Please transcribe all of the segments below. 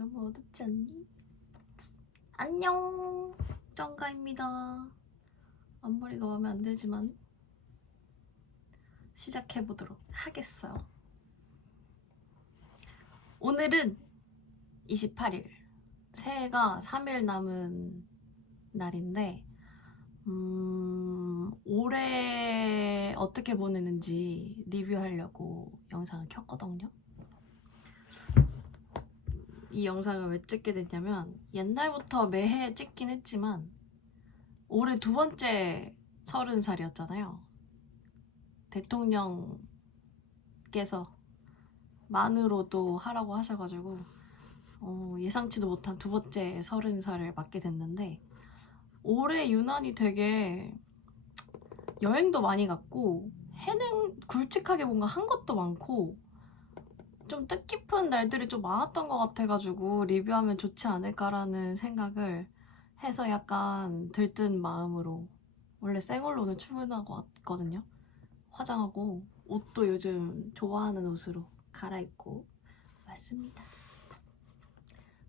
너무 어둡지 않니? 안녕! 정가입니다. 앞머리가 마음에 안 들지만 시작해보도록 하겠어요. 오늘은 28일. 새해가 3일 남은 날인데 올해 어떻게 보내는지 리뷰하려고 영상을 켰거든요. 이 영상을 왜 찍게 됐냐면 옛날부터 매해 찍긴 했지만 올해 두 번째 30살이었잖아요. 대통령께서 만으로도 하라고 하셔가지고 예상치도 못한 두 번째 30살을 맞게 됐는데 올해 유난히 되게 여행도 많이 갔고 해는 굵직하게 뭔가 한 것도 많고 좀 뜻깊은 날들이 좀 많았던 것 같아가지고 리뷰하면 좋지 않을까라는 생각을 해서 약간 들뜬 마음으로 원래 생얼로 오늘 출근하고 왔거든요. 화장하고 옷도 요즘 좋아하는 옷으로 갈아입고 왔습니다.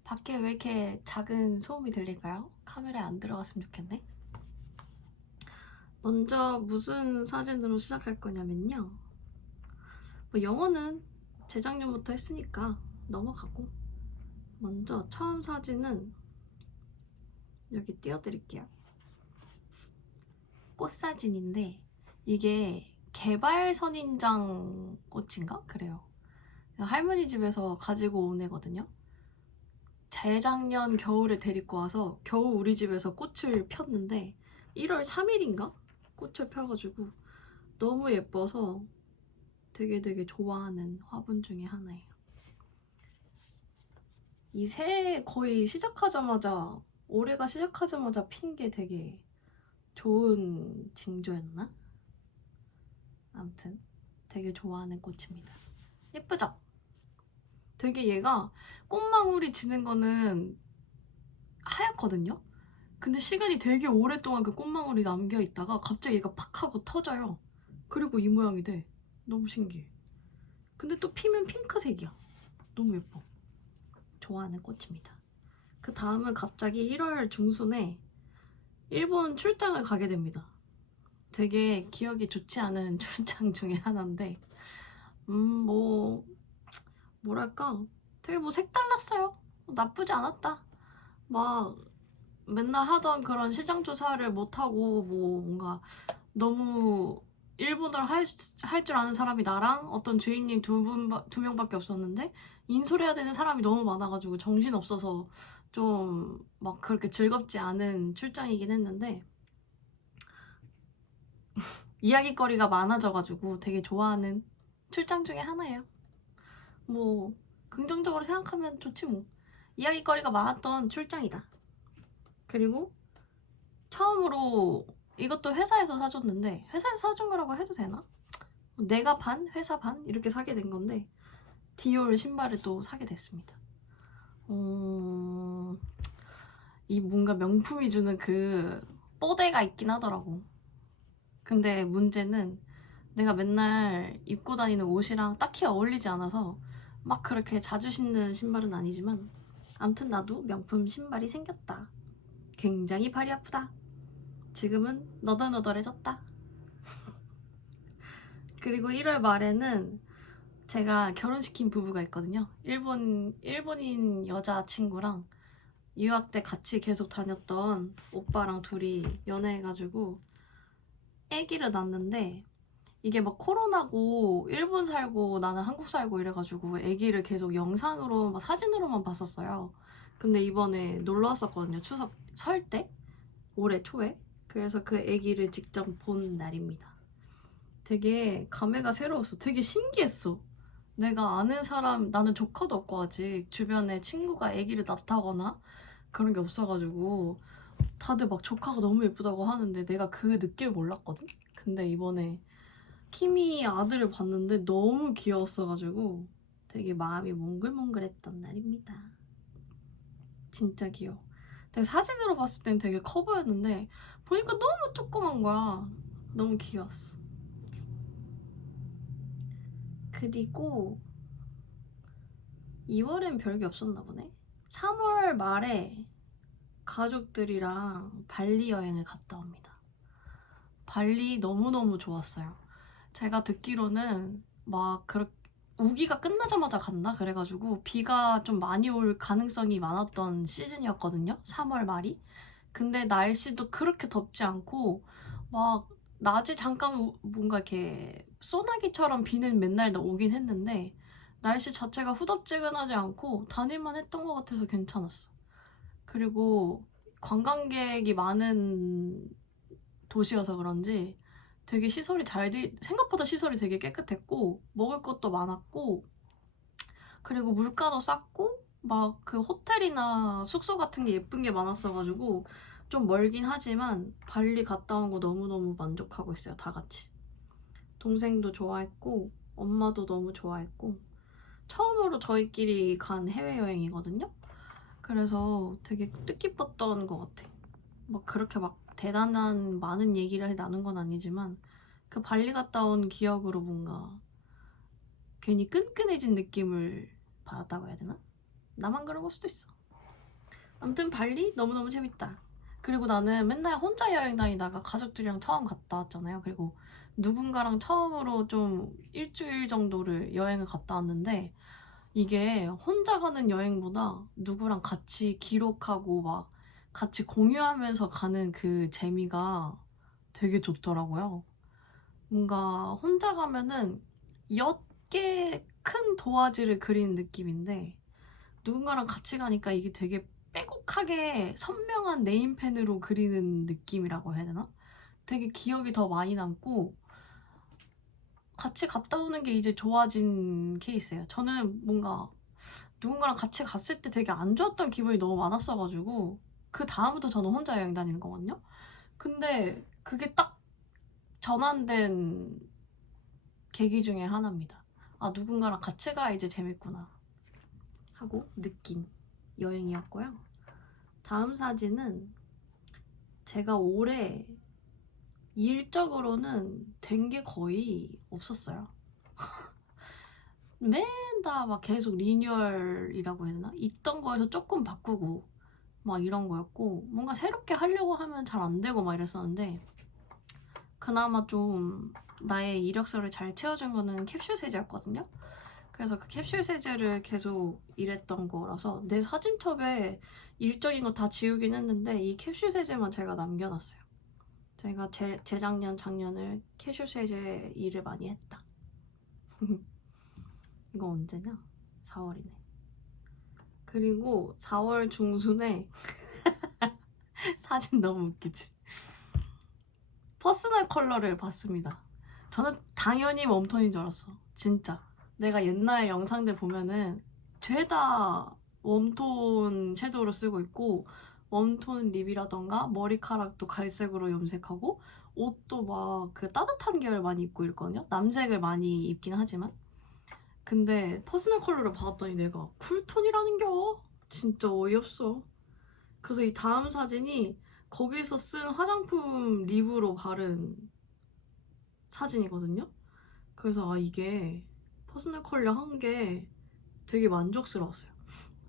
밖에 왜 이렇게 작은 소음이 들릴까요? 카메라에 안 들어갔으면 좋겠네. 먼저 무슨 사진으로 시작할 거냐면요. 뭐 영어는 재작년부터 했으니까 넘어가고 먼저 처음 사진은 여기 띄워드릴게요. 꽃 사진인데 이게 개발선인장 꽃인가? 그래요. 할머니 집에서 가지고 온 애거든요. 재작년 겨울에 데리고 와서 겨우 우리 집에서 꽃을 폈는데 1월 3일인가? 꽃을 펴가지고 너무 예뻐서 되게 좋아하는 화분 중에 하나예요. 이 새해 거의 시작하자마자 올해가 시작하자마자 핀 게 되게 좋은 징조였나? 아무튼 되게 좋아하는 꽃입니다. 예쁘죠? 되게 얘가 꽃망울이 지는 거는 하얗거든요? 근데 시간이 되게 오랫동안 그 꽃망울이 남겨있다가 갑자기 얘가 팍 하고 터져요. 그리고 이 모양이 돼. 너무 신기해. 근데 또 피면 핑크색이야. 너무 예뻐. 좋아하는 꽃입니다. 그 다음은 갑자기 1월 중순에 일본 출장을 가게 됩니다. 되게 기억이 좋지 않은 출장 중에 하나인데 뭐랄까 되게 뭐 색달랐어요. 나쁘지 않았다. 막 맨날 하던 그런 시장 조사를 못하고 뭐 뭔가 너무 일본어를 할 줄 아는 사람이 나랑 어떤 주인님 두 명밖에 없었는데 인솔해야 되는 사람이 너무 많아가지고 정신없어서 좀 막 그렇게 즐겁지 않은 출장이긴 했는데 이야기거리가 많아져가지고 되게 좋아하는 출장 중에 하나예요. 뭐 긍정적으로 생각하면 좋지 뭐. 이야기거리가 많았던 출장이다. 그리고 처음으로 이것도 회사에서 사줬는데 회사에서 사준 거라고 해도 되나? 내가 반, 회사 반 이렇게 사게 된 건데 디올 신발을 또 사게 됐습니다. 이 뭔가 명품이 주는 그 뽀대가 있긴 하더라고. 근데 문제는 내가 맨날 입고 다니는 옷이랑 딱히 어울리지 않아서 막 그렇게 자주 신는 신발은 아니지만 암튼 나도 명품 신발이 생겼다. 굉장히 발이 아프다. 지금은 너덜너덜해졌다. 그리고 1월 말에는 제가 결혼시킨 부부가 있거든요. 일본인 여자친구랑 유학 때 같이 계속 다녔던 오빠랑 둘이 연애해가지고 아기를 낳았는데 이게 막 코로나고 일본 살고 나는 한국 살고 이래가지고 아기를 계속 영상으로 막 사진으로만 봤었어요. 근데 이번에 놀러 왔었거든요. 추석 설 때? 올해 초에. 그래서 그 아기를 직접 본 날입니다. 되게 감회가 새로웠어. 되게 신기했어. 내가 아는 사람, 나는 조카도 없고 아직 주변에 친구가 아기를 낳다거나 그런 게 없어가지고 다들 막 조카가 너무 예쁘다고 하는데 내가 그 느낌을 몰랐거든? 근데 이번에 키미 아들을 봤는데 너무 귀여웠어가지고 되게 마음이 몽글몽글했던 날입니다. 진짜 귀여워. 되게 사진으로 봤을 땐 되게 커 보였는데 보니까 너무 조그만 거야. 너무 귀여웠어. 그리고 2월엔 별게 없었나 보네. 3월 말에 가족들이랑 발리 여행을 갔다 옵니다. 발리 너무너무 좋았어요. 제가 듣기로는 막 그렇게 우기가 끝나자마자 갔나? 그래가지고 비가 좀 많이 올 가능성이 많았던 시즌이었거든요. 3월 말이. 근데 날씨도 그렇게 덥지 않고 막 낮에 잠깐 뭔가 이렇게 소나기처럼 비는 맨날 오긴 했는데 날씨 자체가 후덥지근하지 않고 다닐만 했던 것 같아서 괜찮았어. 그리고 관광객이 많은 도시여서 그런지 되게 생각보다 시설이 되게 깨끗했고 먹을 것도 많았고 그리고 물가도 쌌고 막 그 호텔이나 숙소 같은 게 예쁜 게 많았어가지고 좀 멀긴 하지만 발리 갔다 온 거 너무너무 만족하고 있어요. 다 같이. 동생도 좋아했고 엄마도 너무 좋아했고 처음으로 저희끼리 간 해외여행이거든요. 그래서 되게 뜻깊었던 것 같아. 막 그렇게 막 대단한 많은 얘기를 나눈 건 아니지만 그 발리 갔다 온 기억으로 뭔가 괜히 끈끈해진 느낌을 받았다고 해야 되나? 나만 그런 걸 수도 있어. 아무튼 발리 너무너무 재밌다. 그리고 나는 맨날 혼자 여행 다니다가 가족들이랑 처음 갔다 왔잖아요. 그리고 누군가랑 처음으로 좀 일주일 정도를 여행을 갔다 왔는데 이게 혼자 가는 여행보다 누구랑 같이 기록하고 막 같이 공유하면서 가는 그 재미가 되게 좋더라고요. 뭔가 혼자 가면은 옅게 큰 도화지를 그리는 느낌인데 누군가랑 같이 가니까 이게 되게 빼곡하게 선명한 네임펜으로 그리는 느낌이라고 해야 되나? 되게 기억이 더 많이 남고 같이 갔다 오는 게 이제 좋아진 케이스예요. 저는 뭔가 누군가랑 같이 갔을 때 되게 안 좋았던 기분이 너무 많았어가지고 그 다음부터 저는 혼자 여행 다니는 거거든요. 근데 그게 딱 전환된 계기 중에 하나입니다. 아, 누군가랑 같이 가야 이제 재밌구나 하고 느낀 여행이었고요. 다음 사진은 제가 올해 일적으로는 된 게 거의 없었어요. 맨 다 막 계속 리뉴얼이라고 해야 되나? 있던 거에서 조금 바꾸고 막 이런 거였고 뭔가 새롭게 하려고 하면 잘 안 되고 막 이랬었는데 그나마 좀 나의 이력서를 잘 채워준 거는 캡슐 세제였거든요. 그래서 그 캡슐 세제를 계속 일했던 거라서 내 사진첩에 일적인 거 다 지우긴 했는데 이 캡슐 세제만 제가 남겨놨어요. 제가 재작년, 작년을 캡슐 세제 일을 많이 했다. 이거 언제냐? 4월이네. 그리고 4월 중순에 사진 너무 웃기지? 퍼스널 컬러를 봤습니다. 저는 당연히 웜톤인 줄 알았어. 진짜. 내가 옛날 영상들 보면은 죄다 웜톤 섀도우를 쓰고 있고 웜톤 립이라던가 머리카락도 갈색으로 염색하고 옷도 막 그 따뜻한 계열 많이 입고 있거든요. 남색을 많이 입긴 하지만 근데 퍼스널 컬러를 받았더니 내가 쿨톤이라는겨? 진짜 어이없어. 그래서 이 다음 사진이 거기서 쓴 화장품 립으로 바른 사진이거든요. 그래서 아 이게 퍼스널 컬러 한 게 되게 만족스러웠어요.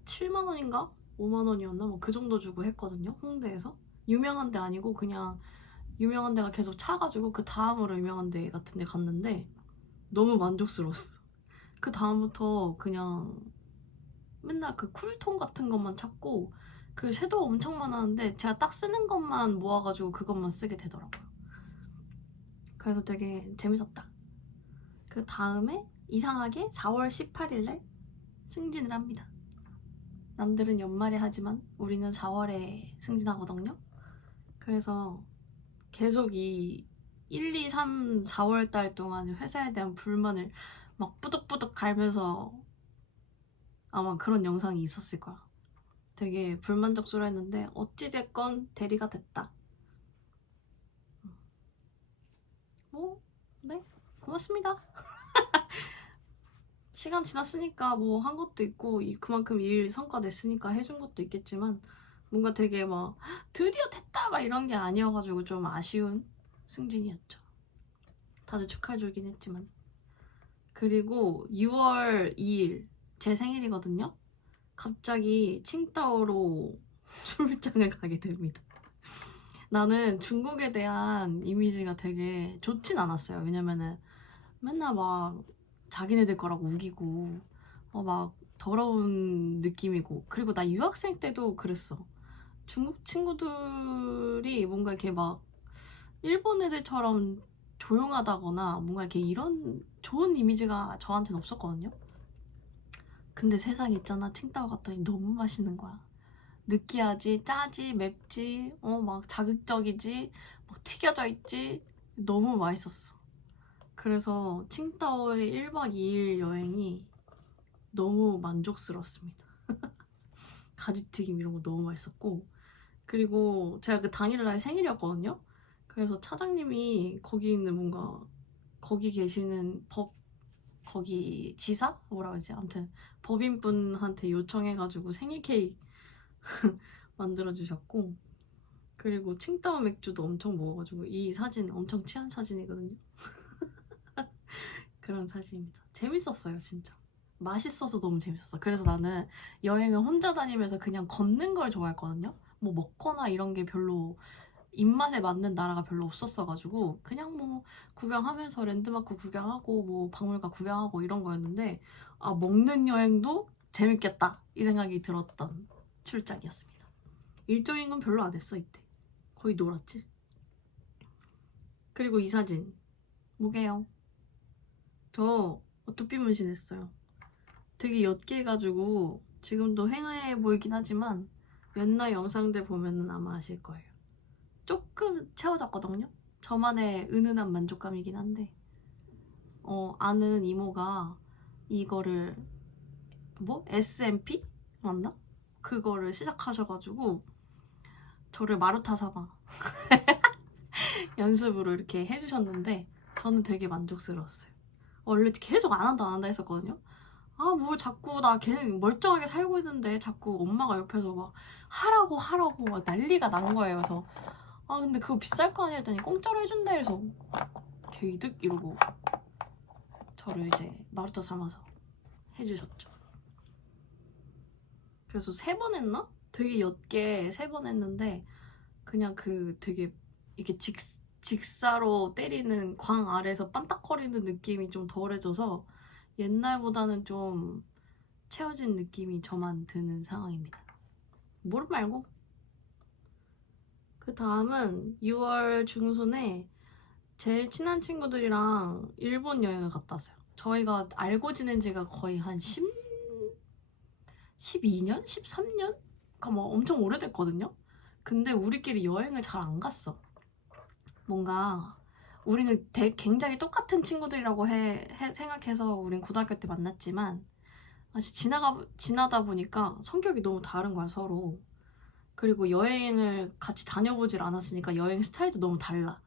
7만 원인가? 5만 원이었나? 뭐 그 정도 주고 했거든요. 홍대에서. 유명한 데 아니고 그냥 유명한 데가 계속 차가지고 그 다음으로 유명한 데 같은 데 갔는데 너무 만족스러웠어. 그 다음부터 그냥 맨날 그 쿨톤 같은 것만 찾고 그 섀도우 엄청 많았는데 제가 딱 쓰는 것만 모아가지고 그것만 쓰게 되더라고요. 그래서 되게 재밌었다. 그 다음에 이상하게 4월 18일날 승진을 합니다. 남들은 연말에 하지만 우리는 4월에 승진하거든요. 그래서 계속 이 1, 2, 3, 4월 달 동안 회사에 대한 불만을 막 뿌득뿌득 갈면서 아마 그런 영상이 있었을 거야. 되게 불만족스러워 했는데 어찌됐건 대리가 됐다. 뭐, 네, 고맙습니다. 시간 지났으니까 뭐 한 것도 있고 그만큼 일 성과 냈으니까 해준 것도 있겠지만 뭔가 되게 막 드디어 됐다 막 이런 게 아니어가지고 좀 아쉬운 승진이었죠. 다들 축하해주긴 했지만. 그리고 6월 2일 제 생일이거든요. 갑자기 칭다오로 출장을 가게 됩니다. 나는 중국에 대한 이미지가 되게 좋진 않았어요. 왜냐면은 맨날 막 자기네들 거라고 우기고 막 더러운 느낌이고, 그리고 나 유학생 때도 그랬어. 중국 친구들이 뭔가 이렇게 막 일본 애들처럼 조용하다거나 뭔가 이렇게 이런 좋은 이미지가 저한테는 없었거든요. 근데 세상에 있잖아, 칭따오 갔더니 너무 맛있는 거야. 느끼하지, 짜지, 맵지, 막 자극적이지, 막 튀겨져 있지. 너무 맛있었어. 그래서 칭따오의 1박 2일 여행이 너무 만족스러웠습니다. 가지튀김 이런 거 너무 맛있었고, 그리고 제가 그 당일날 생일이었거든요. 그래서 차장님이 거기 있는 뭔가 거기 계시는 거기 지사? 뭐라 그러지? 아무튼 법인분한테 요청해가지고 생일 케이크 만들어주셨고, 그리고 칭따오 맥주도 엄청 먹어가지고 이 사진 엄청 취한 사진이거든요. 그런 사진입니다. 재밌었어요, 진짜. 맛있어서 너무 재밌었어. 그래서 나는 여행을 혼자 다니면서 그냥 걷는 걸 좋아했거든요. 뭐 먹거나 이런 게 별로 입맛에 맞는 나라가 별로 없었어가지고 그냥 뭐 구경하면서 랜드마크 구경하고 뭐 박물관 구경하고 이런 거였는데, 아, 먹는 여행도 재밌겠다 이 생각이 들었던 출장이었습니다. 일정인 건 별로 안 했어 이때. 거의 놀았지. 그리고 이 사진 뭐게요? 저 두피 문신했어요. 되게 옅게 해가지고 지금도 휑해 보이긴 하지만 옛날 영상들 보면은 아마 아실 거예요. 조금 채워졌거든요. 저만의 은은한 만족감이긴 한데, 아는 이모가 이거를 뭐 SMP 맞나? 그거를 시작하셔가지고 저를 마루타 사마 연습으로 이렇게 해주셨는데 저는 되게 만족스러웠어요. 원래 계속 안 한다 했었거든요. 아, 뭘 자꾸 나 걔는 멀쩡하게 살고 있는데 자꾸 엄마가 옆에서 막 하라고 막 난리가 난 거예요. 그래서 아, 근데 그거 비쌀 거 아니야 했더니 공짜로 해준다 해서 개이득 이러고 저를 이제 마루타 삼아서 해주셨죠. 그래서 3번 했나? 되게 옅게 3번 했는데 그냥 그 되게 이게 직사로 때리는 광 아래에서 반딱거리는 느낌이 좀 덜해져서 옛날보다는 좀 채워진 느낌이 저만 드는 상황입니다. 모르 말고. 그 다음은 6월 중순에 제일 친한 친구들이랑 일본 여행을 갔다 왔어요. 저희가 알고 지낸 지가 거의 한 12년? 13년? 그러니까 뭐 엄청 오래됐거든요? 근데 우리끼리 여행을 잘 안 갔어. 뭔가 우리는 굉장히 똑같은 친구들이라고 생각해서 우린 고등학교 때 만났지만 지나다 보니까 성격이 너무 다른 거야, 서로. 그리고 여행을 같이 다녀보질 않았으니까 여행 스타일도 너무 달라.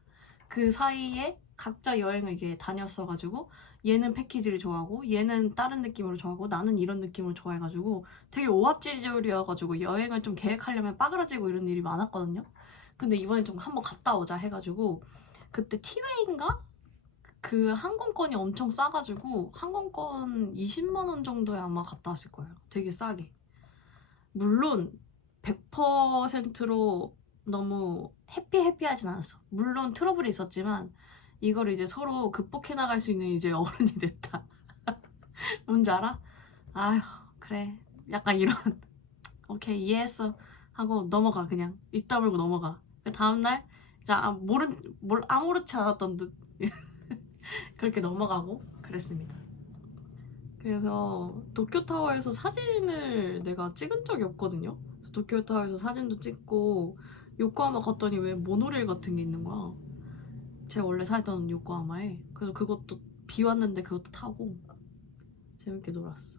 그 사이에 각자 여행을 이게 다녔어가지고 얘는 패키지를 좋아하고 얘는 다른 느낌으로 좋아하고 나는 이런 느낌으로 좋아해가지고 되게 오합지졸이어가지고 여행을 좀 계획하려면 빠그라지고 이런 일이 많았거든요. 근데 이번에 좀 한번 갔다 오자 해가지고 그때 티웨이인가? 그 항공권이 엄청 싸가지고 항공권 20만 원 정도에 아마 갔다 왔을 거예요. 되게 싸게. 물론 100%로 너무 해피하진 않았어. 물론 트러블이 있었지만 이걸 이제 서로 극복해 나갈 수 있는 이제 어른이 됐다. 뭔지 알아? 아휴, 그래. 약간 이런 오케이, 이해했어 하고 넘어가. 그냥 입 다물고 넘어가. 그 다음날 자, 아무렇지 않았던 듯 그렇게 넘어가고 그랬습니다. 그래서 도쿄타워에서 사진을 내가 찍은 적이 없거든요. 도쿄타워에서 사진도 찍고 요코하마 갔더니 왜 모노레일 같은 게 있는 거야. 제가 원래 살던 요코하마에. 그래서 그것도 비 왔는데 그것도 타고 재밌게 놀았어.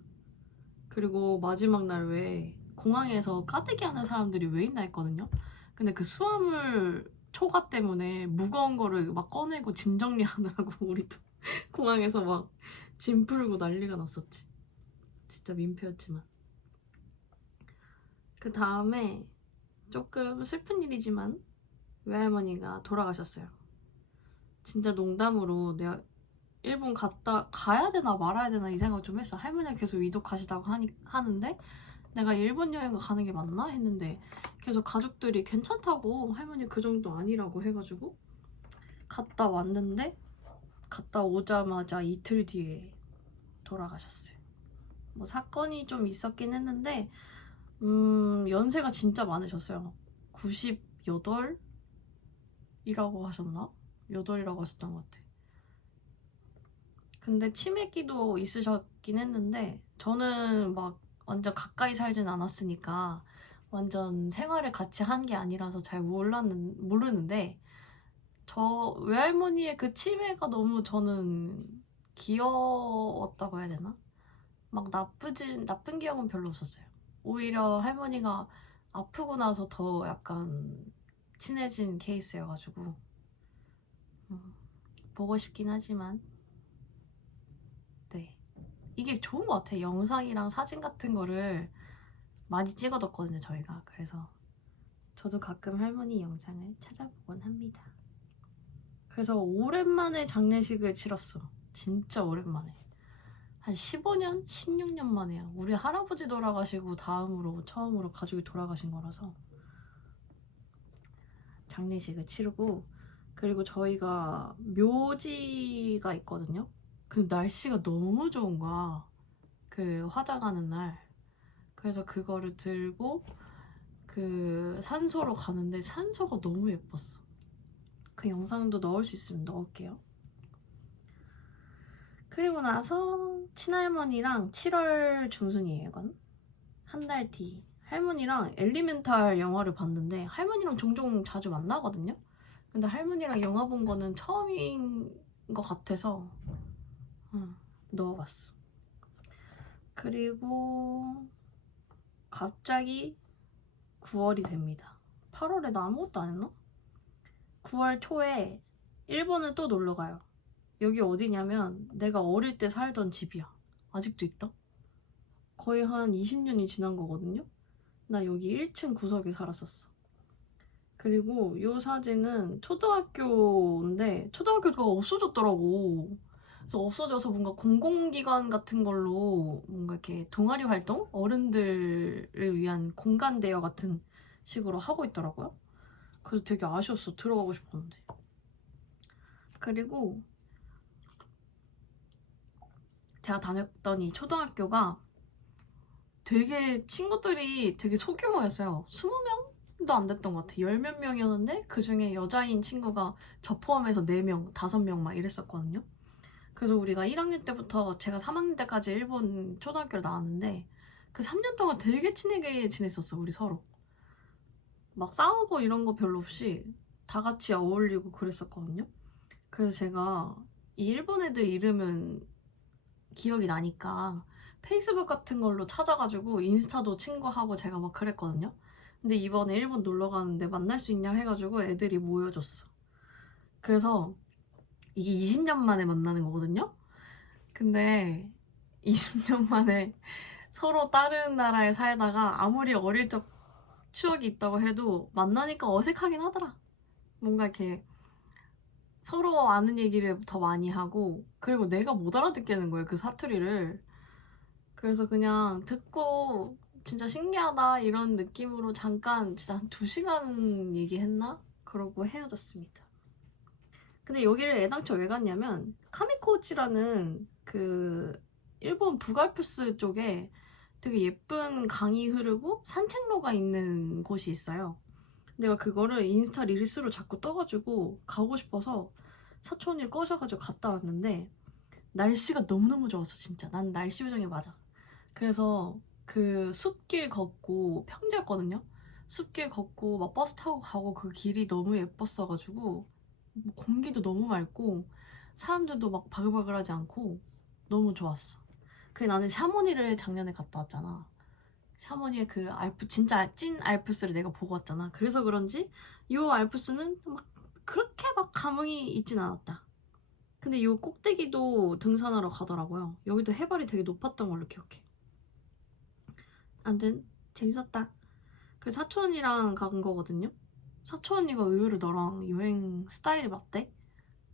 그리고 마지막 날 왜 공항에서 까대기 하는 사람들이 왜 있나 했거든요. 근데 그 수화물 초과 때문에 무거운 거를 막 꺼내고 짐 정리하느라고 우리도 공항에서 막 짐 풀고 난리가 났었지. 진짜 민폐였지만. 그 다음에 조금 슬픈 일이지만 외할머니가 돌아가셨어요. 진짜 농담으로 내가 일본 가야 되나 말아야 되나 이 생각 좀 했어. 할머니가 계속 위독하시다고 하는데 내가 일본 여행을 가는 게 맞나 했는데 계속 가족들이 괜찮다고, 할머니 그 정도 아니라고 해가지고 갔다 왔는데, 갔다 오자마자 이틀 뒤에 돌아가셨어요. 뭐 사건이 좀 있었긴 했는데 연세가 진짜 많으셨어요. 98이라고 하셨나? 8이라고 하셨던 것 같아. 근데 치매기도 있으셨긴 했는데 저는 막 완전 가까이 살진 않았으니까 완전 생활을 같이 한 게 아니라서 잘 모르는데, 저 외할머니의 그 치매가 너무 저는 귀여웠다고 해야 되나? 막 나쁜 기억은 별로 없었어요. 오히려 할머니가 아프고 나서 더 약간 친해진 케이스여가지고 보고 싶긴 하지만, 네, 이게 좋은 것 같아요. 영상이랑 사진 같은 거를 많이 찍어뒀거든요, 저희가. 그래서 저도 가끔 할머니 영상을 찾아보곤 합니다. 그래서 오랜만에 장례식을 치렀어. 진짜 오랜만에. 한 15년? 16년 만에야. 우리 할아버지 돌아가시고 처음으로 가족이 돌아가신 거라서 장례식을 치르고, 그리고 저희가 묘지가 있거든요. 그 날씨가 너무 좋은 거야. 그 화장하는 날. 그래서 그거를 들고 그 산소로 가는데 산소가 너무 예뻤어. 그 영상도 넣을 수 있으면 넣을게요. 그리고 나서 친할머니랑 7월 중순이에요, 이건. 한 달 뒤. 할머니랑 엘리멘탈 영화를 봤는데, 할머니랑 종종 자주 만나거든요? 근데 할머니랑 영화 본 거는 처음인 것 같아서 넣어봤어. 그리고 갑자기 9월이 됩니다. 8월에 나 아무것도 안 했나? 9월 초에 일본을 또 놀러 가요. 여기 어디냐면 내가 어릴 때 살던 집이야. 아직도 있다? 거의 한 20년이 지난 거거든요? 나 여기 1층 구석에 살았었어. 그리고 이 사진은 초등학교인데 초등학교가 없어졌더라고. 그래서 없어져서 뭔가 공공기관 같은 걸로 뭔가 이렇게 동아리 활동? 어른들을 위한 공간 대여 같은 식으로 하고 있더라고요. 그래서 되게 아쉬웠어. 들어가고 싶었는데. 그리고 제가 다녔던 이 초등학교가 되게 친구들이 되게 소규모였어요. 20명도 안 됐던 것 같아요. 10몇 명이었는데 그 중에 여자인 친구가 저 포함해서 4명, 5명 막 이랬었거든요. 그래서 우리가 1학년 때부터 제가 3학년 때까지 일본 초등학교를 나왔는데 그 3년 동안 되게 친하게 지냈었어, 우리 서로. 막 싸우고 이런 거 별로 없이 다 같이 어울리고 그랬었거든요. 그래서 제가 이 일본 애들 이름은 기억이 나니까 페이스북 같은 걸로 찾아가지고 인스타도 친구하고 제가 막 그랬거든요. 근데 이번에 일본 놀러 가는데 만날 수 있냐 해가지고 애들이 모여줬어. 그래서 이게 20년 만에 만나는 거거든요. 근데 20년 만에 서로 다른 나라에 살다가 아무리 어릴 적 추억이 있다고 해도 만나니까 어색하긴 하더라. 뭔가 이렇게 서로 아는 얘기를 더 많이 하고, 그리고 내가 못 알아듣겠는 거예요, 그 사투리를. 그래서 그냥 듣고 진짜 신기하다 이런 느낌으로 잠깐 진짜 한 2시간 얘기했나? 그러고 헤어졌습니다. 근데 여기를 애당초 왜 갔냐면 카미코우치라는 그 일본 북알프스 쪽에 되게 예쁜 강이 흐르고 산책로가 있는 곳이 있어요. 내가 그거를 인스타 릴스로 자꾸 떠가지고 가고 싶어서 사촌이 꺼셔가지고 갔다 왔는데 날씨가 너무너무 좋았어. 진짜 난 날씨 요정이 맞아. 그래서 그 숲길 걷고, 평지였거든요. 숲길 걷고 막 버스 타고 가고 그 길이 너무 예뻤어가지고 공기도 너무 맑고 사람들도 막 바글바글하지 않고 너무 좋았어. 그래, 나는 샤모니를 작년에 갔다 왔잖아. 샤모니의 그 알프, 진짜 찐 알프스를 내가 보고 왔잖아. 그래서 그런지 이 알프스는 막 그렇게 막 감흥이 있진 않았다. 근데 이 꼭대기도 등산하러 가더라고요. 여기도 해발이 되게 높았던 걸로 기억해. 아무튼 재밌었다. 그 사촌 언니랑 간 거거든요. 사촌 언니가 의외로 너랑 여행 스타일이 맞대.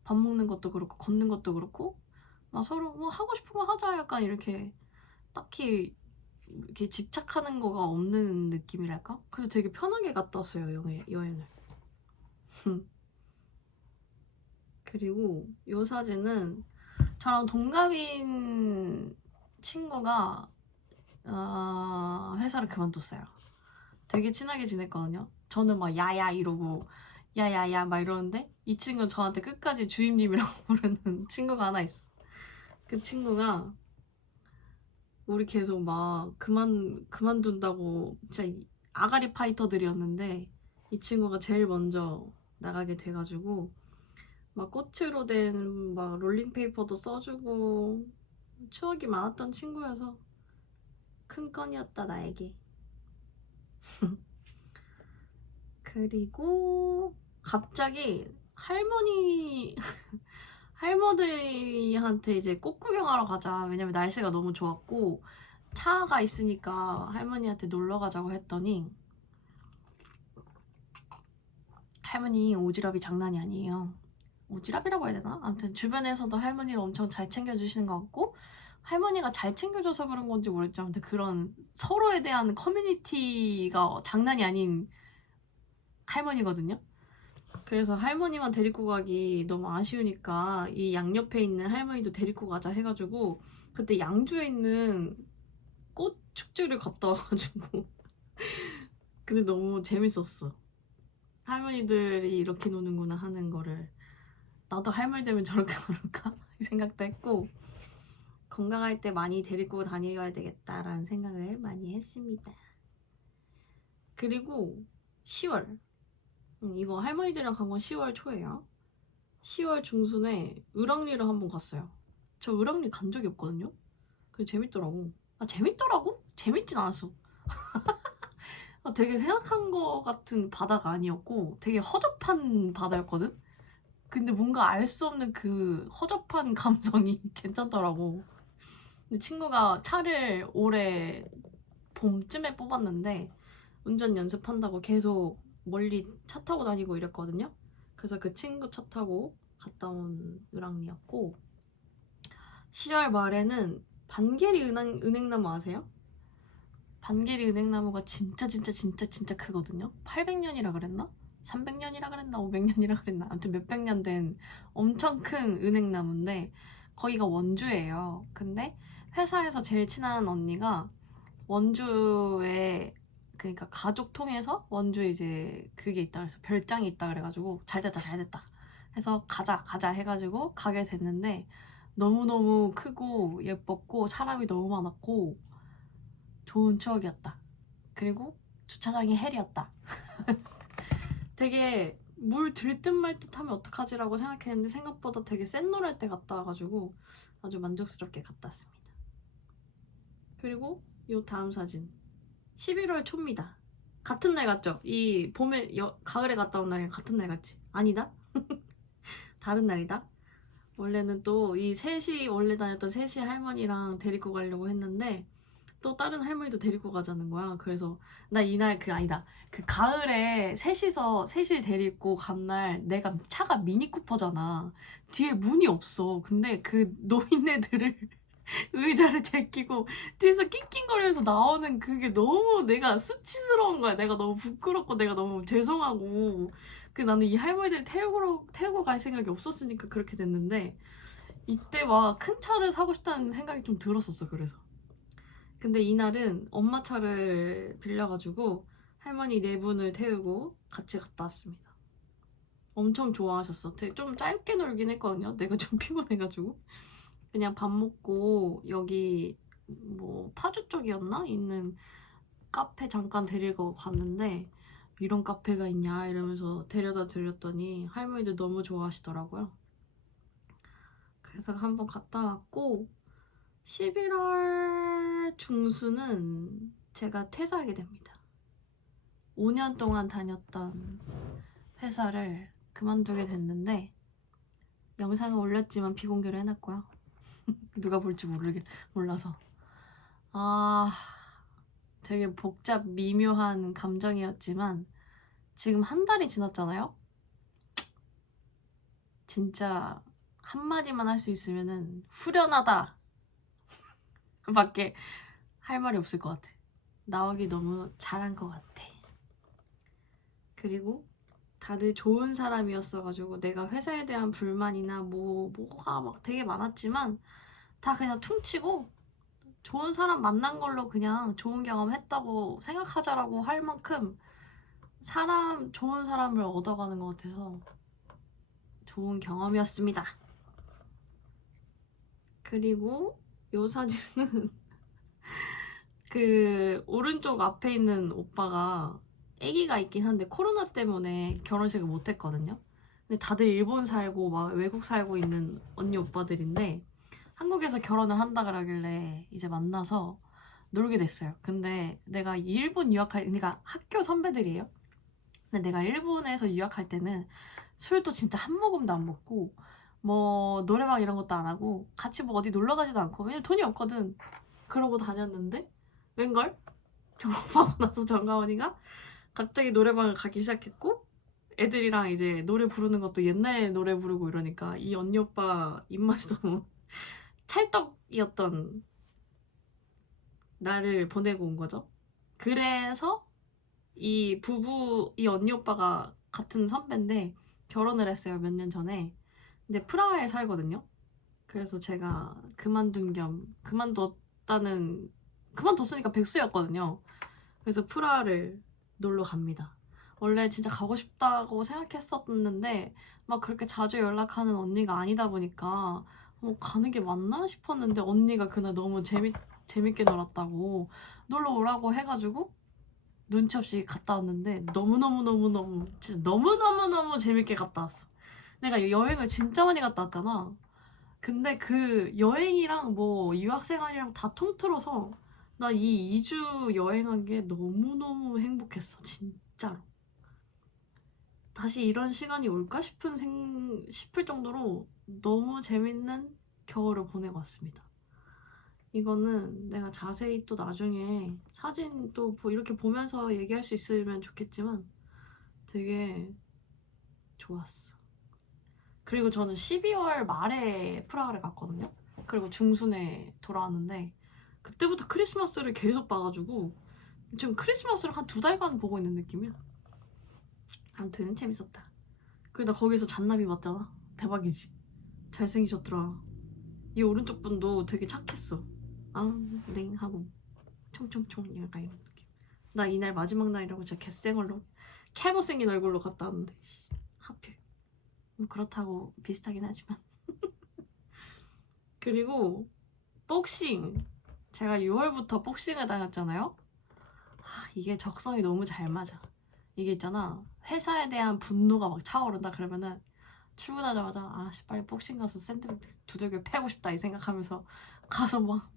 밥 먹는 것도 그렇고 걷는 것도 그렇고 막 서로 뭐 하고 싶은 거 하자 약간 이렇게 딱히 이렇게 집착하는 거가 없는 느낌이랄까? 그래서 되게 편하게 갔다 왔어요, 여행을. 그리고 이 사진은 저랑 동갑인 친구가 회사를 그만뒀어요. 되게 친하게 지냈거든요. 저는 막 야야 이러고 야야야 막 이러는데 이 친구는 저한테 끝까지 주임님이라고 부르는 친구가 하나 있어. 그 친구가 우리 계속 막 그만둔다고 진짜 아가리 파이터들이었는데 이 친구가 제일 먼저 나가게 돼가지고 막 꽃으로 된 막 롤링페이퍼도 써주고 추억이 많았던 친구여서 큰 건이었다 나에게. 그리고 갑자기 할머니한테 이제 꽃 구경하러 가자. 왜냐면 날씨가 너무 좋았고 차가 있으니까 할머니한테 놀러 가자고 했더니 할머니 오지랖이 장난이 아니에요. 오지랖이라고 해야 되나? 아무튼 주변에서도 할머니를 엄청 잘 챙겨주시는 것 같고 할머니가 잘 챙겨줘서 그런 건지 모르겠지만 아무튼 그런 서로에 대한 커뮤니티가 장난이 아닌 할머니거든요. 그래서 할머니만 데리고 가기 너무 아쉬우니까 이 양옆에 있는 할머니도 데리고 가자 해가지고 그때 양주에 있는 꽃 축제를 갔다 와가지고 근데 너무 재밌었어. 할머니들이 이렇게 노는구나 하는 거를 나도 할머니 되면 저렇게 놀까? 이 생각도 했고 건강할 때 많이 데리고 다녀야 되겠다라는 생각을 많이 했습니다. 그리고 10월 이거 할머니들이랑 간 건 10월 초예요. 10월 중순에 을왕리를 한번 갔어요. 저 을왕리 간 적이 없거든요. 그게 재밌더라고. 재밌더라고? 재밌진 않았어. 되게 생각한 것 같은 바다가 아니었고 되게 허접한 바다였거든? 근데 뭔가 알 수 없는 그 허접한 감성이 괜찮더라고. 근데 친구가 차를 올해 봄쯤에 뽑았는데 운전 연습한다고 계속 멀리 차 타고 다니고 이랬거든요. 그래서 그 친구 차 타고 갔다 온 을왕리였고 10월 말에는 반개리 은행나무 아세요? 반개리 은행나무가 진짜 크거든요. 800년이라 그랬나? 300년이라 그랬나? 500년이라 그랬나? 아무튼 몇백 년 된 엄청 큰 은행나무인데 거기가 원주예요. 근데 회사에서 제일 친한 언니가 원주에 그러니까 가족 통해서 원주에 이제 그게 있다 그래서 별장이 있다 그래가지고 잘 됐다 해서 가자 해가지고 가게 됐는데 너무너무 크고 예뻤고 사람이 너무 많았고 좋은 추억이었다. 그리고 주차장이 헬이었다. 되게 물 들 듯 말 듯 하면 어떡하지라고 생각했는데 생각보다 되게 센 노랄 때 갔다 와가지고 아주 만족스럽게 갔다 왔습니다. 그리고 요 다음 사진 11월 초입니다. 같은 날 갔죠? 이 봄에 가을에 갔다 온 날이랑 같은 날 같지? 아니다? 다른 날이다? 원래는 또 이 셋이 원래 다녔던 셋이 할머니랑 데리고 가려고 했는데 또 다른 할머니도 데리고 가자는 거야. 그래서 나 이날 아니다. 그 가을에 셋을 데리고 간 날 내가 차가 미니쿠퍼잖아. 뒤에 문이 없어. 근데 그 노인네들을 의자를 제끼고 뒤에서 낑낑거리면서 나오는 그게 너무 내가 수치스러운 거야. 내가 너무 부끄럽고 내가 너무 죄송하고 나는 이 할머니들 태우고 갈 생각이 없었으니까 그렇게 됐는데 이때 막 큰 차를 사고 싶다는 생각이 좀 들었었어. 그래서 근데 이날은 엄마 차를 빌려가지고 할머니 네 분을 태우고 같이 갔다 왔습니다. 엄청 좋아하셨어. 되게 좀 짧게 놀긴 했거든요. 내가 좀 피곤해가지고 그냥 밥 먹고 여기 뭐 파주 쪽이었나? 있는 카페 잠깐 데리고 갔는데 이런 카페가 있냐 이러면서 데려다 드렸더니 할머니들 너무 좋아하시더라고요. 그래서 한번 갔다 왔고 11월 중순은 제가 퇴사하게 됩니다. 5년 동안 다녔던 회사를 그만두게 됐는데 영상을 올렸지만 비공개로 해놨고요. 누가 볼지 몰라서 되게 미묘한 감정이었지만 지금 한 달이 지났잖아요? 진짜 한마디만 할 수 있으면은 후련하다 밖에 할 말이 없을 것 같아. 나오기 너무 잘한 것 같아. 그리고 다들 좋은 사람이었어가지고 내가 회사에 대한 불만이나 뭐가 막 되게 많았지만 다 그냥 퉁치고 좋은 사람 만난 걸로 그냥 좋은 경험 했다고 생각하자라고 할 만큼 좋은 사람을 얻어가는 것 같아서 좋은 경험이었습니다. 그리고 요 사진은 그 오른쪽 앞에 있는 오빠가 아기가 있긴 한데 코로나 때문에 결혼식을 못 했거든요. 근데 다들 일본 살고 막 외국 살고 있는 언니 오빠들인데 한국에서 결혼을 한다 그러길래 이제 만나서 놀게 됐어요. 근데 내가 일본 그러니까 학교 선배들이에요. 근데 내가 일본에서 유학할 때는 술도 진짜 한 모금도 안 먹고 뭐 노래방 이런 것도 안 하고 같이 뭐 어디 놀러 가지도 않고 왜냐면 돈이 없거든. 그러고 다녔는데 웬걸? 졸업하고 나서 정가원이가 갑자기 노래방을 가기 시작했고 애들이랑 이제 노래 부르는 것도 옛날 노래 부르고 이러니까 이 언니 오빠 입맛이 너무 찰떡이었던 나를 보내고 온 거죠. 그래서 이 언니 오빠가 같은 선배인데 결혼을 했어요, 몇 년 전에. 근데 프라하에 살거든요. 그래서 제가 그만뒀으니까 백수였거든요. 그래서 프라하를 놀러 갑니다. 원래 진짜 가고 싶다고 생각했었는데 막 그렇게 자주 연락하는 언니가 아니다 보니까 가는 게 맞나 싶었는데 언니가 그날 너무 재밌게 놀았다고 놀러 오라고 해가지고 눈치 없이 갔다 왔는데 너무너무너무너무 진짜 너무너무너무 재밌게 갔다 왔어. 내가 여행을 진짜 많이 갔다 왔잖아. 근데 그 여행이랑 뭐 유학생활이랑 다 통틀어서 나 이 2주 여행한 게 너무너무 행복했어. 진짜로. 다시 이런 시간이 올까 싶을 정도로 너무 재밌는 겨울을 보내고 왔습니다. 이거는 내가 자세히 또 나중에 사진 또 이렇게 보면서 얘기할 수 있으면 좋겠지만 되게 좋았어. 그리고 저는 12월 말에 프라하를 갔거든요. 그리고 중순에 돌아왔는데 그때부터 크리스마스를 계속 봐가지고 지금 크리스마스를 한 2달간 보고 있는 느낌이야. 아무튼 재밌었다. 그리고 나 거기서 잔나비 봤잖아. 대박이지. 잘생기셨더라. 이 오른쪽 분도 되게 착했어. 네 하고 총총총 약간 이런 느낌. 나 이날 마지막 날이라고 진짜 개못생긴 얼굴로 갔다 왔는데 하필 뭐 그렇다고 비슷하긴 하지만 그리고 복싱 제가 6월부터 복싱을 다녔잖아요. 이게 적성이 너무 잘 맞아. 이게 있잖아 회사에 대한 분노가 막 차오른다 그러면은 출근하자마자 빨리 복싱 가서 샌드백 두들겨 패고 싶다 이 생각하면서 가서 막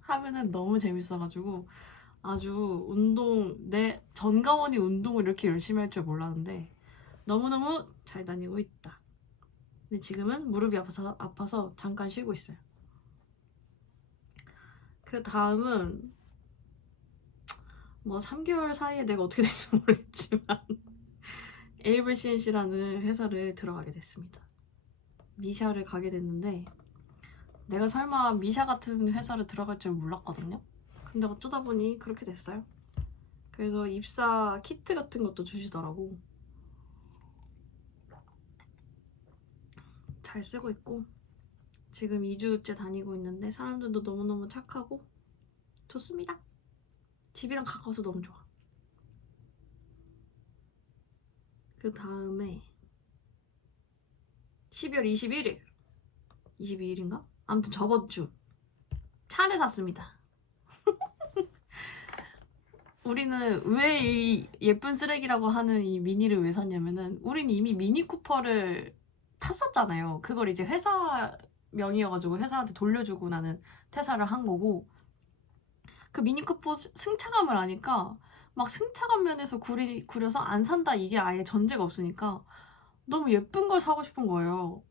하면은 너무 재밌어가지고 아주 내 전가원이 운동을 이렇게 열심히 할 줄 몰랐는데 너무너무 잘 다니고 있다. 근데 지금은 무릎이 아파서 잠깐 쉬고 있어요. 그 다음은 뭐 3개월 사이에 내가 어떻게 될지 모르겠지만 에이블 CNC라는 회사를 들어가게 됐습니다. 미샤를 가게 됐는데 내가 설마 미샤 같은 회사를 들어갈 줄 몰랐거든요. 근데 어쩌다 보니 그렇게 됐어요. 그래서 입사 키트 같은 것도 주시더라고. 잘 쓰고 있고 지금 2주째 다니고 있는데 사람들도 너무너무 착하고 좋습니다. 집이랑 가까워서 너무 좋아. 그 다음에 12월 21일 22일인가? 아무튼 저번 주 차를 샀습니다. 우리는 왜 이 예쁜 쓰레기라고 하는 이 미니를 왜 샀냐면은 우리는 이미 미니 쿠퍼를 탔었잖아요. 그걸 이제 회사 명의여가지고 회사한테 돌려주고 나는 퇴사를 한 거고 그 미니 쿠퍼 승차감을 아니까 막 승차감 면에서 구려서 안 산다 이게 아예 전제가 없으니까 너무 예쁜 걸 사고 싶은 거예요.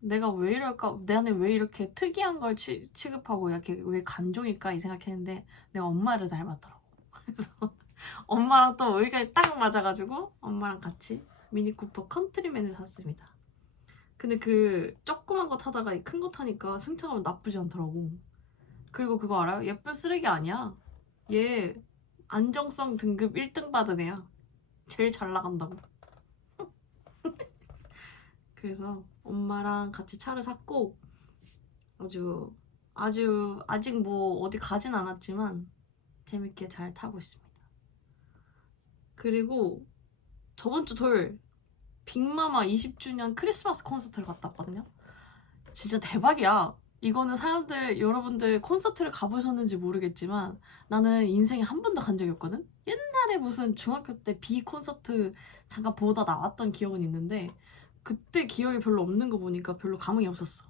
내가 왜 이럴까? 내 안에 왜 이렇게 특이한 걸 취급하고 이렇게 왜 간종일까? 이 생각했는데 내가 엄마를 닮았더라고. 그래서 엄마랑 또 의견이 딱 맞아가지고 엄마랑 같이 미니쿠퍼 컨트리맨을 샀습니다. 근데 그 조그만 거 타다가 큰 거 타니까 승차감은 나쁘지 않더라고. 그리고 그거 알아요? 예쁜 쓰레기 아니야. 얘 안정성 등급 1등 받은 애야. 제일 잘 나간다고. 그래서 엄마랑 같이 차를 샀고 아직 뭐 어디 가진 않았지만 재밌게 잘 타고 있습니다. 그리고 저번 주 토요일 빅마마 20주년 크리스마스 콘서트를 갔다 왔거든요. 진짜 대박이야. 이거는 여러분들 콘서트를 가보셨는지 모르겠지만 나는 인생에 한 번도 간 적이 없거든? 옛날에 무슨 중학교 때 비 콘서트 잠깐 보다 나왔던 기억은 있는데 그때 기억이 별로 없는 거 보니까 별로 감흥이 없었어.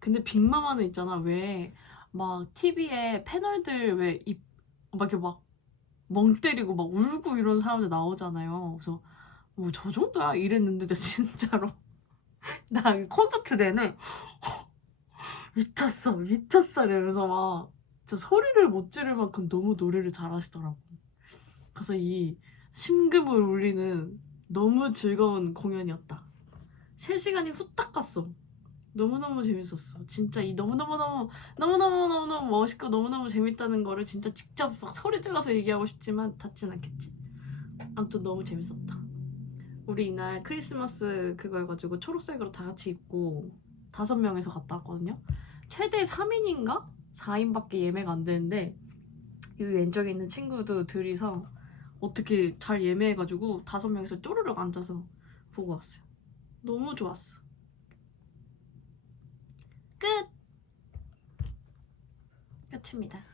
근데 빅마마는 있잖아. 왜 막 TV에 패널들 막 이렇게 막 멍 때리고 막 울고 이런 사람들 나오잖아요. 그래서 뭐 저 정도야? 이랬는데 진짜로 나 콘서트 내내 미쳤어 이러면서 막 진짜 소리를 못 지를 만큼 너무 노래를 잘하시더라고. 그래서 이 심금을 울리는 너무 즐거운 공연이었다. 3시간이 후딱 갔어. 너무너무 재밌었어. 진짜 이 너무너무 멋있고 너무너무 재밌다는 거를 진짜 직접 막 소리 질러서 얘기하고 싶지만 닿진 않겠지. 아무튼 너무 재밌었다. 우리 이날 크리스마스 그거 해가지고 초록색으로 다 같이 입고 5명에서 갔다 왔거든요. 최대 3인인가? 4인밖에 예매가 안 되는데 이 왼쪽에 있는 친구도 둘이서 어떻게 잘 예매해가지고 5명에서 쪼르륵 앉아서 보고 왔어요. 너무 좋았어. 끝! 끝입니다.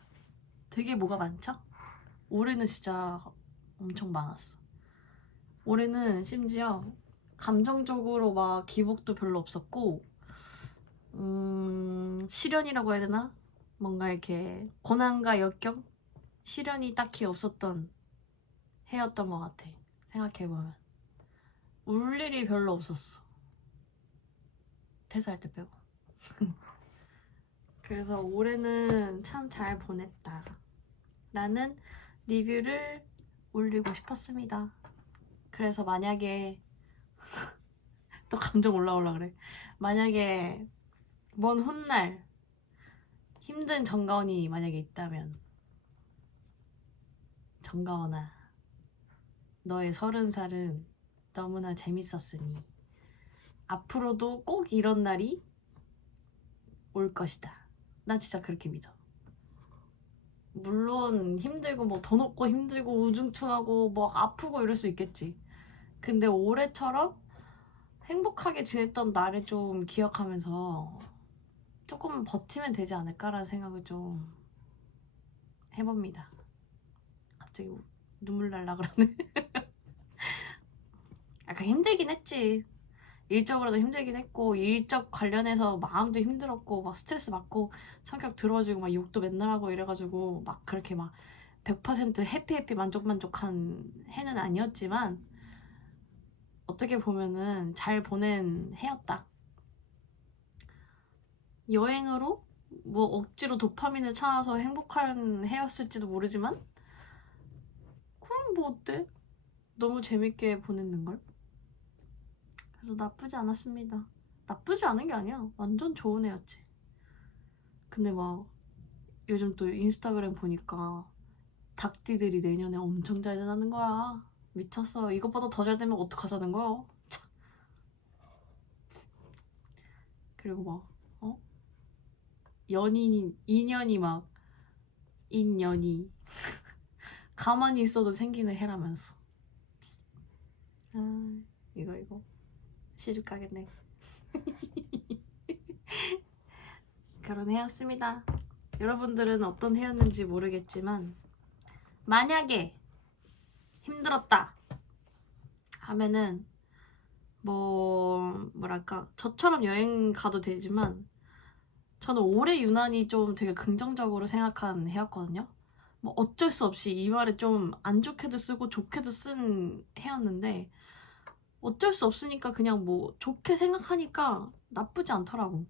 되게 뭐가 많죠? 올해는 진짜 엄청 많았어. 올해는 심지어 감정적으로 막 기복도 별로 없었고 시련이라고 해야 되나? 뭔가 이렇게 고난과 역경? 시련이 딱히 없었던 해였던 것 같아. 생각해보면 울 일이 별로 없었어. 퇴사할 때 빼고. 그래서 올해는 참 잘 보냈다 라는 리뷰를 올리고 싶었습니다. 그래서 만약에 또 감정 올라올라 그래. 만약에 먼 훗날 힘든 정가원이 만약에 있다면 정가원아, 너의 30살은 너무나 재밌었으니 앞으로도 꼭 이런 날이 올 것이다. 난 진짜 그렇게 믿어. 물론 힘들고 뭐 돈 없고 힘들고 우중충하고 뭐 아프고 이럴 수 있겠지. 근데 올해처럼 행복하게 지냈던 날을 좀 기억하면서 조금 버티면 되지 않을까라는 생각을 좀 해봅니다. 갑자기 눈물 날라 그러네. 약간 힘들긴 했지. 일적으로도 힘들긴 했고 일적 관련해서 마음도 힘들었고 막 스트레스 받고 성격 들어가지고 막 욕도 맨날 하고 이래가지고 막 그렇게 막 100% 해피 만족한 해는 아니었지만 어떻게 보면은 잘 보낸 해였다. 여행으로 뭐 억지로 도파민을 찾아서 행복한 해였을지도 모르지만 그럼 뭐 어때? 너무 재밌게 보냈는걸? 그래서 나쁘지 않았습니다. 나쁘지 않은 게 아니야. 완전 좋은 애였지. 근데 막 요즘 또 인스타그램 보니까 닭띠들이 내년에 엄청 잘 되는 거야. 미쳤어. 이것보다 더 잘 되면 어떡하자는 거야. 그리고 막 인연이 막 인연이 가만히 있어도 생기는 해라면서. 아 이거 시집 가겠네. 그런 해였습니다. 여러분들은 어떤 해였는지 모르겠지만 만약에 힘들었다 하면은 뭐랄까 저처럼 여행 가도 되지만 저는 올해 유난히 좀 되게 긍정적으로 생각한 해였거든요. 뭐 어쩔 수 없이 이 말을 좀 안 좋게도 쓰고 좋게도 쓴 해였는데 어쩔 수 없으니까 그냥 뭐 좋게 생각하니까 나쁘지 않더라고.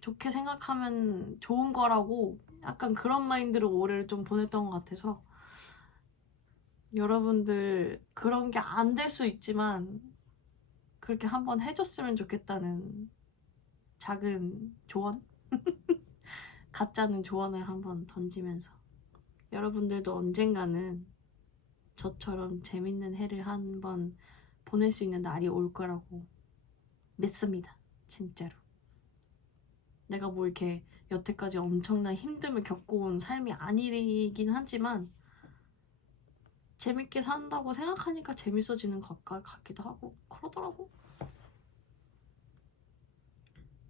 좋게 생각하면 좋은 거라고 약간 그런 마인드로 올해를 좀 보냈던 것 같아서 여러분들 그런 게 안 될 수 있지만 그렇게 한번 해줬으면 좋겠다는 작은 조언? 가짜는 조언을 한번 던지면서 여러분들도 언젠가는 저처럼 재밌는 해를 한번 보낼 수 있는 날이 올 거라고 믿습니다. 진짜로. 내가 뭐 이렇게 여태까지 엄청난 힘듦을 겪어온 삶이 아니긴 하지만 재밌게 산다고 생각하니까 재밌어지는 것 같기도 하고 그러더라고.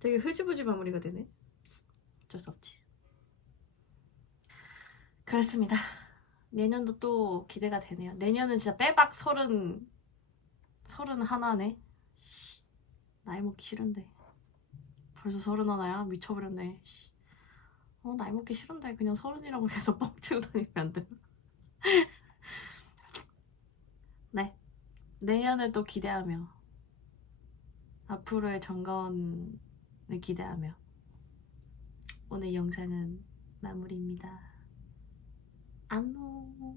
되게 흐지부지 마무리가 되네. 어쩔 수 없지. 그렇습니다. 내년도 또 기대가 되네요. 내년은 진짜 빼박 31네. 나이 먹기 싫은데. 벌써 31야? 미쳐버렸네. 나이 먹기 싫은데 그냥 30이라고 계속 뻥치고 다니면 안 되나? 네. 내년을 또 기대하며 앞으로의 정가원을 기대하며 오늘 영상은 마무리입니다. 안녕.